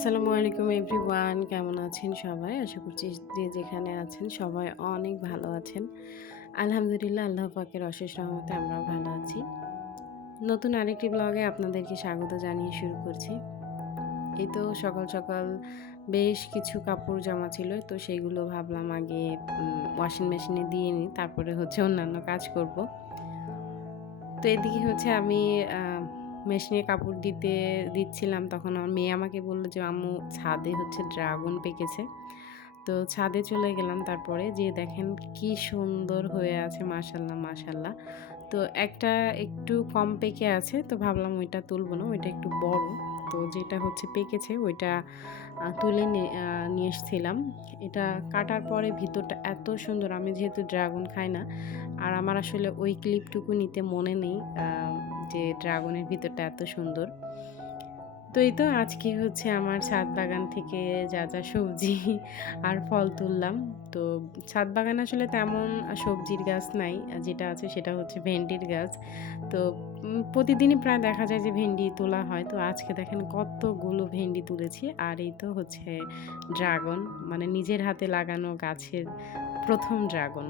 আসসালামু আলাইকুম এভরিওয়ান, কেমন আছেন সবাই? আশা করছি যে যেখানে আছেন সবাই অনেক ভালো আছেন। আলহামদুলিল্লাহ, আল্লাহ পাকের অশেষ রহমতে আমরাও ভালো আছি। নতুন আরেকটি ব্লগে আপনাদেরকে স্বাগত জানিয়ে শুরু করছি। এই তো সকাল সকাল বেশ কিছু কাপড় জমা ছিল, তো সেগুলো ভাবলাম আগে ওয়াশিং মেশিনে দিয়ে নিই, তারপরে অন্যান্য কাজ করব। তো এদিকে আমি মেশিনে কাপড় দিচ্ছিলাম, তখন আমার মেয়ে আমাকে বলল যে, "আম্মু, ছাদে ড্রাগন পেকেছে।" তো ছাদে চলে গেলাম, তারপরে যেয়ে দেখেন কি সুন্দর হয়ে আছে, মাশাআল্লাহ, মাশাআল্লাহ। তো একটা একটু কম পেকে আছে, তো ভাবলাম ওইটা তুলব না, ওইটা একটু বড়। তো যেটা পেকেছে ওইটা তুলে নিয়ে এসছিলাম। এটা কাটার পরে ভিতরটা এত সুন্দর, আমি যেহেতু ড্রাগন খাই না, আর আমার আসলে ওই ক্লিপটুকু নিতে মনে নেই যে ড্রাগনের ভিতরটা এত সুন্দর। তো এই তো আজকে আমার ছাদ বাগান থেকে যা সবজি আর ফল তুললাম। তো ছাদ বাগানে আসলে তেমন সবজির গাছ নাই। যেটা আছে সেটা ভেন্ডির গাছ। তো প্রতিদিনই প্রায় দেখা যায় যে ভেন্ডি তোলা হয়। তো আজকে দেখেন কতগুলো ভেন্ডি তুলেছি। আর এই তো ড্রাগন, মানে নিজের হাতে লাগানো গাছের ১ম ড্রাগন।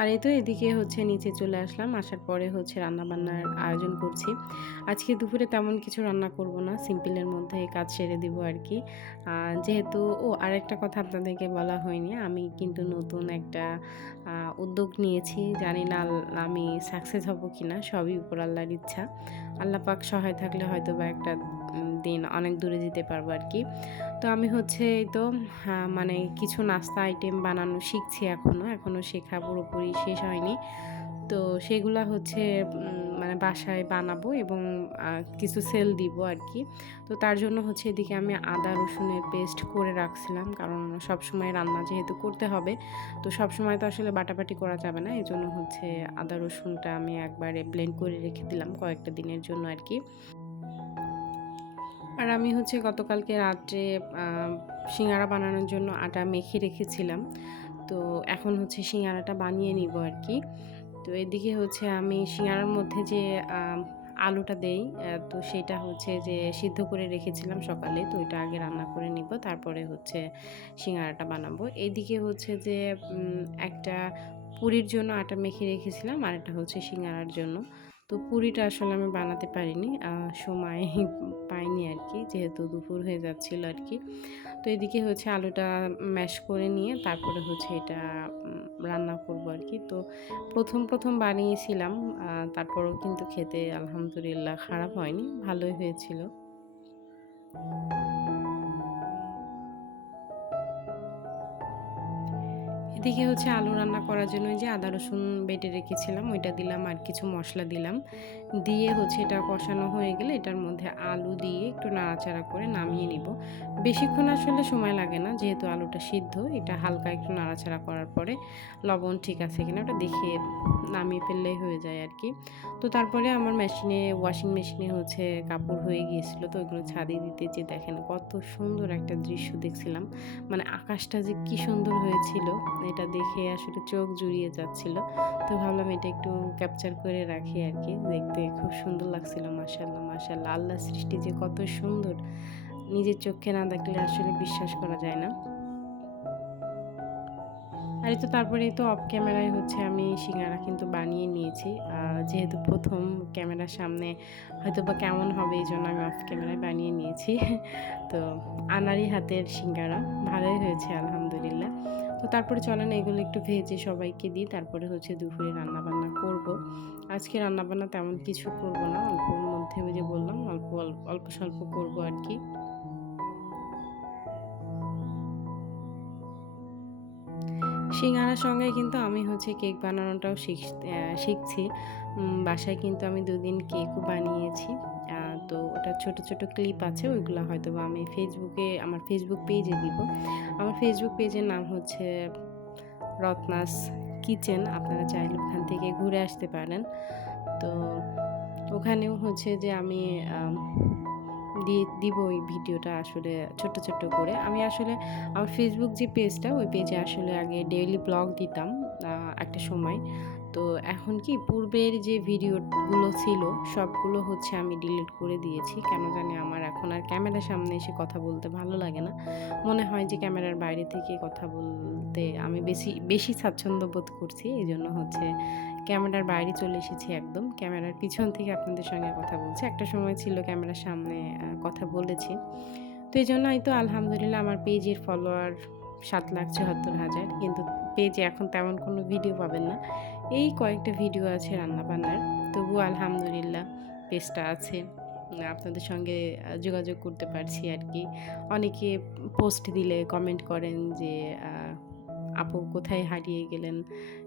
আর এই তো এদিকে নিচে চলে আসলাম। আসার পরে রান্নাবান্নার আয়োজন করছি। আজকে দুপুরে তেমন কিছু রান্না করব না। সিম্পলের মধ্যে কাজ সেরে দিব আরকি। যেহেতু আরেকটা কথা আপনাদেরকে বলা হয়নি। আমি কিন্তু নতুন একটা উদ্যোগ নিয়েছি। জানি না আমি সাকসেস হব কিনা। সবই উপর আল্লাহর ইচ্ছা। আল্লাহ পাক সহায় থাকলে হয়তোবা একটা দিন অনেক দূরে যেতে পারবো আরকি। তো আমি এই তো মানে কিছু নাস্তা আইটেম বানানো শিখছি এখনো শেখা পুরোপুরি শেষ হয়নি। তো সেগুলা মানে বাসায় বানাবো এবং কিছু সেল দিব আরকি। তো তার জন্য এদিকে আমি আদা রসুনের পেস্ট করে রাখছিলাম। কারণ সবসময় রান্না যেহেতু করতে হবে, তো সবসময় তো আসলে বাটাবাটি করা যাবে না। এজন্য আদা রসুনটা আমি একবারে ব্লেন্ড করে রেখে দিলাম কয়েকটা দিনের জন্য আরকি। আর আমি গতকালকে রাত্রে আ সিঙ্গারা বানানোর জন্য আটা মেখে রেখেছিলাম। তো এখন সিঙ্গারাটা বানিয়ে নিবো আরকি। তো এদিকে আমি সিঙ্গারার মধ্যে যে আলুটা দেই, তো সেটা যে সিদ্ধ করে রেখেছিলাম সকালে। তো ওইটা আগে রান্না করে নিবো। তারপরে সিঙ্গারাটা বানাবো। এদিকে যে একটা পুরির জন্য আটা মেখে রেখেছিলাম, আরেকটা সিঙ্গারার জন্য। তো পুরিটা আসলে আমি বানাতে পারিনি। সময় পাইনি আরকি, যেহেতু দুপুর হয়ে যাচ্ছিল আরকি। তো এদিকে আলুটা ম্যাশ করে নিয়ে তারপরে এটা রান্না করব আরকি। তো ১ম বানিয়েছিলাম। তারপরেও কিন্তু খেতে আলহামদুলিল্লাহ খারাপ হয়নি, ভালোই হয়েছিল। এদিকে আলু রান্না করার জন্য ওই যে আদা রসুন বেটে রেখেছিলাম, ওইটা দিলাম আর কিছু মসলা দিলাম। দিয়ে এটা কষানো হয়ে গেলে এটার মধ্যে আলু দিয়ে একটু নাড়াচাড়া করে নামিয়ে নিব। বেশিক্ষণ আসলে সময় লাগে না, যেহেতু আলুটা সিদ্ধ। এটা হালকা একটু নাড়াচাড়া করার পরে লবণ ঠিক আছে কিনা ওটা দেখে নামিয়ে ফেললেই হয়ে যায় আরকি। তো তারপরে আমার ওয়াশিং মেশিনে কাপড় হয়ে গিয়েছিল। তো ওইগুলো ছাদে দিতে যেয়ে দেখেন কত সুন্দর একটা দৃশ্য দেখছিলাম। মানে আকাশটা যে কি সুন্দর হয়েছিল, এটা দেখে আসলে চোখ জুড়িয়ে যাচ্ছিল। তো ভাবলাম এটা একটু ক্যাপচার করে রাখি আরকি। দেখতে খুব সুন্দর লাগছিল, মাশাআল্লাহ, মাশাআল্লাহ। আল্লাহর সৃষ্টি যে কত সুন্দর, নিজের চোখে না দেখলে আসলে বিশ্বাস করা যায় না। আর এই তো তারপরে তো অফ ক্যামেরায় আমি সিঙ্গারা কিন্তু বানিয়ে নিয়েছি। যেহেতু ১ম ক্যামেরার সামনে হয়তোবা কেমন হবে, এইজন্য আমি অফ ক্যামেরায় বানিয়ে নিয়েছি। তো আনাড়ি হাতের সিঙ্গারা ভালোই হয়েছে আলহামদুলিল্লাহ। তো তারপরে চলেন এগুলো একটু ভেজে সবাইকে দিই। তারপরে দুপুরে রান্নাবান্না করব। আজকে রান্নাবান্না তেমন কিছু করব না। অল্পর মধ্যে ওই যে বললাম অল্প স্বল্প করব আরকি। সিঙ্গারার সঙ্গে কিন্তু আমি কেক বানানোটাও শিখছি। বাসায় কিন্তু আমি ২ দিন কেকও বানিয়েছি। আ তো ওটা ছোট, ছোট ক্লিপ আছে, ওইগুলা হয়তোবা আমি আমার ফেসবুক পেজে দিব। আমার ফেসবুক পেজের নাম রত্নাস কিচেন। আপনারা চাইলে ওখান থেকে ঘুরে আসতে পারেন। তো ওখানেও যে আমি আম দিব ওই ভিডিওটা আসলে ছোট্ট, ছোট্ট করে। আমি আসলে আমার ফেসবুক যে পেজটা, ওই পেজে আসলে আগে ডেইলি ব্লগ দিতাম আ একটা সময়। তো এখন কি পূর্বের যে ভিডিওগুলো ছিল সবগুলো হচ্ছে আমি ডিলিট করে দিয়েছি। কেন জানি আমার এখন আর ক্যামেরার সামনে এসে কথা বলতে ভালো লাগে না। মনে হয় যে ক্যামেরার বাইরে থেকে কথা বলতে আমি বেশি স্বাচ্ছন্দ্য বোধ করছি। এজন্য হচ্ছে ক্যামেরার বাইরে চলে এসেছি একদম। ক্যামেরার পিছন থেকে আপনাদের সঙ্গে কথা বলছি। একটা সময় ছিল ক্যামেরার সামনে কথা বলেছি। তো এজন্য হয়তো আলহামদুলিল্লাহ আমার পেজের ফলোয়ার ৭,৭৪,০০০, কিন্তু পেজে এখন তেমন কোনো ভিডিও পাবেন না। এই কয়েকটা ভিডিও আছে রান্নাবান্নার। তবুও আলহামদুলিল্লাহ পেজটা আছে। আপনাদের সঙ্গে যোগাযোগ করতে পারছি আরকি। অনেকে পোস্ট দিলে কমেন্ট করেন যে, আপু কোথায় হারিয়ে গেলেন?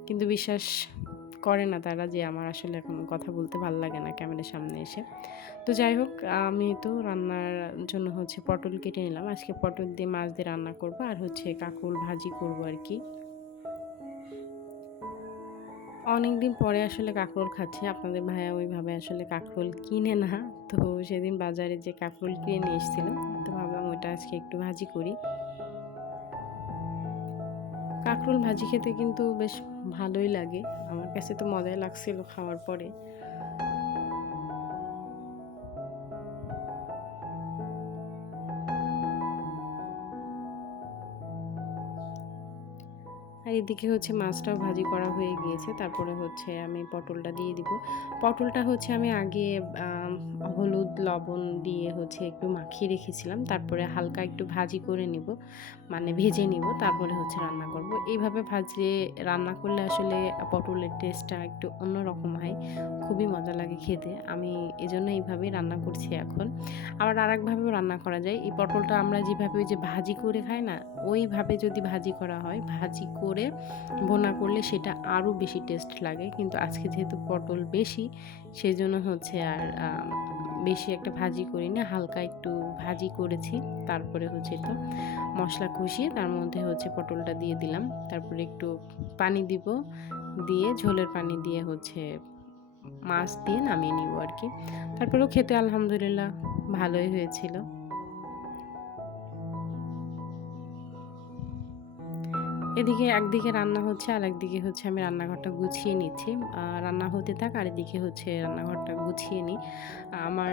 কিন্তু বিশ্বাস করে না তারা যে আমার আসলে এখন কথা বলতে ভাল লাগে না ক্যামেরার সামনে এসে। তো যাই হোক, আমি তো রান্নার জন্য হচ্ছে পটল কেটে নিলাম। আজকে পটল দিয়ে মাছ দিয়ে রান্না করব আর হচ্ছে কাঁকরোল ভাজি করব আরকি। অনেকদিন পরে আসলে কাঁকরোল খাচ্ছি। আপনাদের ভাইয়া ওইভাবে আসলে কাঁকরোল কিনে না। তো সেদিন বাজারে যে কাঁকরোল কিনে নিয়ে এসেছিল, তো ভাবলাম ওইটা আজকে একটু ভাজি করি। কাঁকরোল ভাজি খেতে কিন্তু বেশ ভালোই লাগে। আমার কাছে তো মজাই লাগছিল খাওয়ার পরে। আর এদিকে হচ্ছে মাছটাও ভাজি করা হয়ে গিয়েছে। তারপরে হচ্ছে আমি পটলটা দিয়ে দিব। পটলটা হচ্ছে আমি আগে আম হলুদ, লবণ দিয়ে হচ্ছে একটু মাখিয়ে রেখেছিলাম। তারপরে হালকা একটু ভাজি করে নিব। মানে ভেজে নিব। তারপরে হচ্ছে রান্না করব। এইভাবে ভাজলে রান্না করলে আসলে পটলের টেস্টটা একটু অন্যরকম হয়। খুবই মজা লাগে খেতে। আমি এজন্য এইভাবেই রান্না করছি এখন। আবার আরেকভাবেও রান্না করা যায়। এই পটলটা আমরা যেভাবে ওই যে ভাজি করে খাই না? ওইভাবে যদি ভাজি করা হয়, ভাজি করে ভুনা করলে সেটা আরও বেশি টেস্ট লাগে। কিন্তু আজকে যেহেতু পটল বেশি, সেজন্য হচ্ছে আর বেশি একটা ভাজি করিনি। হালকা একটু ভাজি করেছি। তারপরে হচ্ছে তো মসলা কষিয়ে তার মধ্যে হচ্ছে পটলটা দিয়ে দিলাম। তারপরে একটু পানি দিব। দিয়ে ঝোলের পানি দিয়ে হচ্ছে মাছ দিয়ে নামিয়ে নিব আরকি। তারপরেও খেতে আলহামদুলিল্লাহ ভালোই হয়েছিল। এদিকে একদিকে রান্না হচ্ছে, আরেকদিকে হচ্ছে আমি রান্নাঘরটা গুছিয়ে নিচ্ছি। রান্না হতে থাক আর এদিকে হচ্ছে রান্নাঘরটা গুছিয়ে নিই। আমার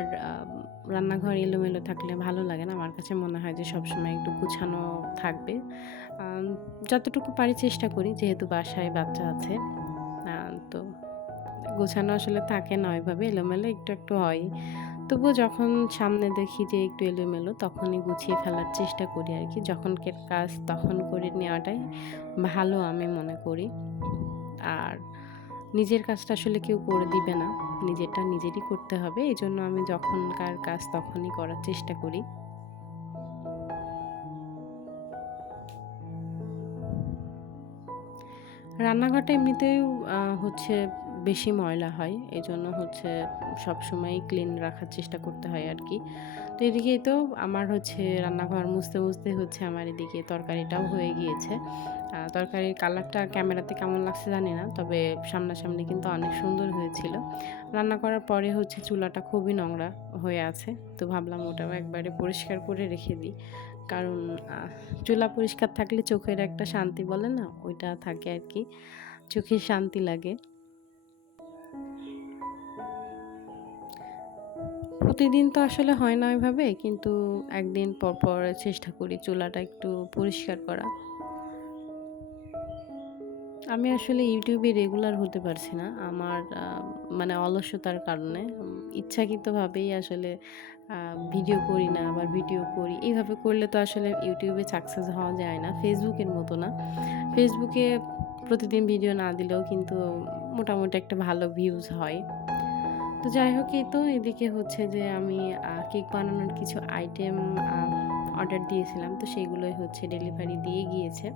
রান্নাঘর এলোমেলো থাকলে ভালো লাগে না। আমার কাছে মনে হয় যে সবসময় একটু গুছানো থাকবে। আম যতটুকু পারি চেষ্টা করি, যেহেতু বাসায় বাচ্চা আছে। তো গোছানো আসলে থাকে না ওইভাবে, এলোমেলো একটু, একটু হয়। তবুও যখন সামনে দেখি যে একটু এলোমেলো তখনই গুছিয়ে ফেলার চেষ্টা করি আরকি। যখনকার কাজ তখন করে নেওয়াটাই ভালো আমি মনে করি। আর নিজের কাজটা আসলে কেউ করে দিবে না। নিজেরটা নিজেরই করতে হবে। এজন্য আমি যখনকার কাজ তখনই করার চেষ্টা করি। রান্নাঘরটা এমনিতেও হচ্ছে বেশি ময়লা হয়। এজন্য হচ্ছে সবসময়ই ক্লিন রাখার চেষ্টা করতে হয় আরকি। তো এদিকেই তো আমার হচ্ছে রান্নাঘর মুছতে, মুছতে হচ্ছে আমার এদিকে তরকারিটাও হয়ে গিয়েছে। তরকারির কালারটা ক্যামেরাতে কেমন লাগছে জানি না। তবে সামনাসামনি কিন্তু অনেক সুন্দর হয়েছিল। রান্না করার পরে হচ্ছে চুলাটা খুবই নোংরা হয়ে আছে। তো ভাবলাম ওটাও একবারে পরিষ্কার করে রেখে দিই। কারণ চুলা পরিষ্কার থাকলে চোখের একটা শান্তি বলে না? ওইটা থাকে আরকি। চোখে শান্তি লাগে। প্রতিদিন তো আসলে হয় না ওইভাবে, কিন্তু একদিন পর, পর চেষ্টা করি চুলাটা একটু পরিষ্কার করা। আমি আসলে YouTube এ রেগুলার হতে পারছি না। আমার মানে অলসতার কারণে ইচ্ছাকৃতভাবেই আসলে আ ভিডিও করি না, আবার ভিডিও করি। এভাবে করলে তো আসলে YouTube এ সাকসেস হওয়া যায় না। Facebook এর মতো না। Facebook এ প্রতিদিন ভিডিও না দিলেও কিন্তু মোটামুটি একটা ভালো ভিউজ হয়। তো যাই হোক, এই তো এদিকে হচ্ছে যে আমি কেক বানানোর কিছু আইটেম আ অর্ডার দিয়েছিলাম। তো সেগুলোই হচ্ছে ডেলিভারি দিয়ে গিয়েছে।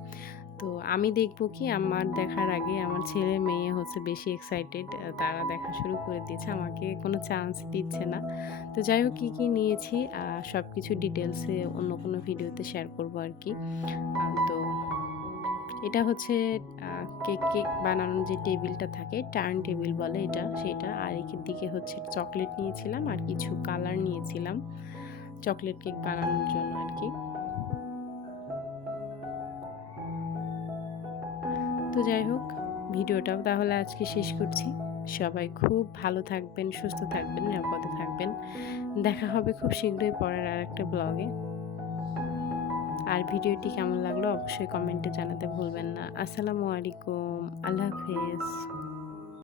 তো আমি দেখব কি আমার দেখার আগে আমার ছেলে-মেয়ে হচ্ছে বেশি এক্সাইটেড। তারা দেখা শুরু করে দিয়েছে। আমাকে কোনো চান্স দিচ্ছে না। তো যাই হোক কি, কি নিয়েছি সবকিছু ডিটেইলসে অন্য কোনো ভিডিওতে শেয়ার করব আরকি। তো এটা হচ্ছে আ কেক বানানোর যে টেবিলটা থাকে, টার্ন টেবিল বলে এটা, সেটা। আর এদিকে দিকে হচ্ছে চকলেট নিয়েছিলাম আর কিছু কালার নিয়েছিলাম চকলেট কেক বানানোর জন্য আরকি। তো যাই হোক, ভিডিওটাও তাহলে আজকে শেষ করছি। সবাই খুব ভালো থাকবেন, সুস্থ থাকবেন, নিরাপদে থাকবেন। দেখা হবে খুব শীঘ্রই পরের আরেকটা ব্লগে। আর ভিডিওটি কেমন লাগলো অবশ্যই কমেন্টে জানাতে ভুলবেন না। আসসালামু আলাইকুম। আল্লাহ হাফেজ।